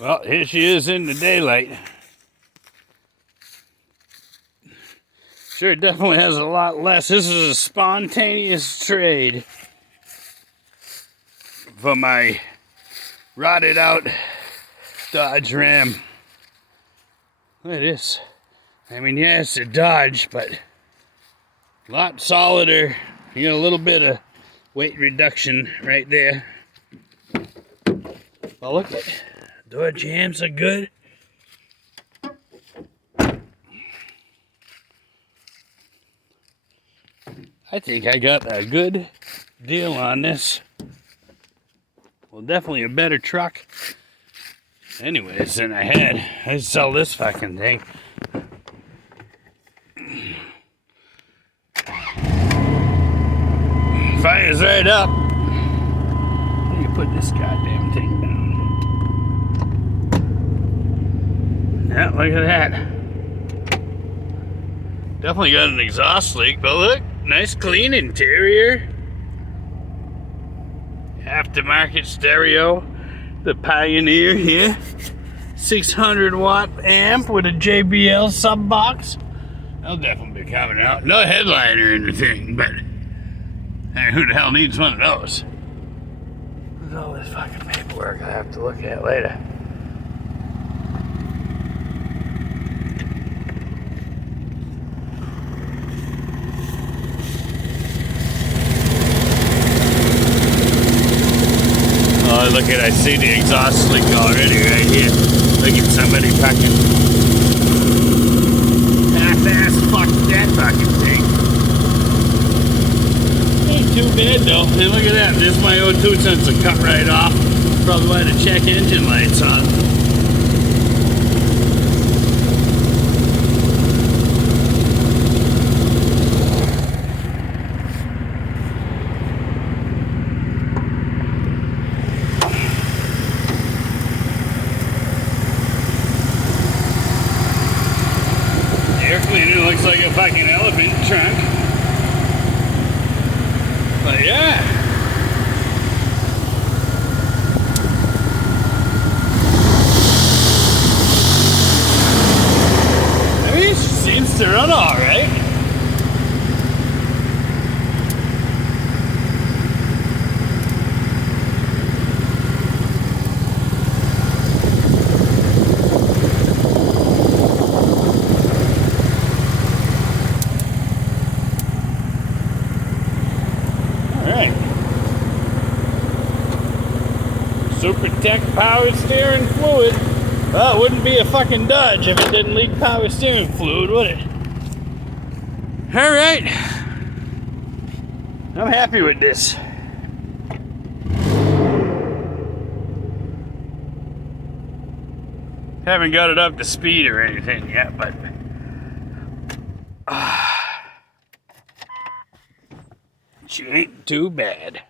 Well, here she is in the daylight. Sure, definitely has a lot less. This is a spontaneous trade for my rotted out Dodge Ram. Look at this. I mean, yeah, it's a Dodge, but a lot solider. You get a little bit of weight reduction right there. Well, look at it. Door jams are good. I think I got a good deal on this. Well, definitely a better truck anyways than I had. I'd sell this fucking thing. Fires right up. You put this goddamn thing down. Yeah, look at that. Definitely got an exhaust leak, but look, nice clean interior. Aftermarket stereo. The Pioneer here. 600 watt amp with a JBL sub box. That'll definitely be coming out. No headliner or anything, but hey, who the hell needs one of those? There's all this fucking paperwork I have to look at later. Oh, look at, I see the exhaust leak already right here. Look at somebody fucking half-ass fuck that fucking thing. Ain't too bad though. Hey, look at that. There's my O2 sensor cut right off. Probably why the check engine light's on. Air cleaner looks like a fucking elephant trunk. But yeah. I mean, it seems to run alright. Supertech power steering fluid. Well, it wouldn't be a fucking Dodge if it didn't leak power steering fluid, would it? Alright. I'm happy with this. Haven't got it up to speed or anything yet, but she ain't too bad.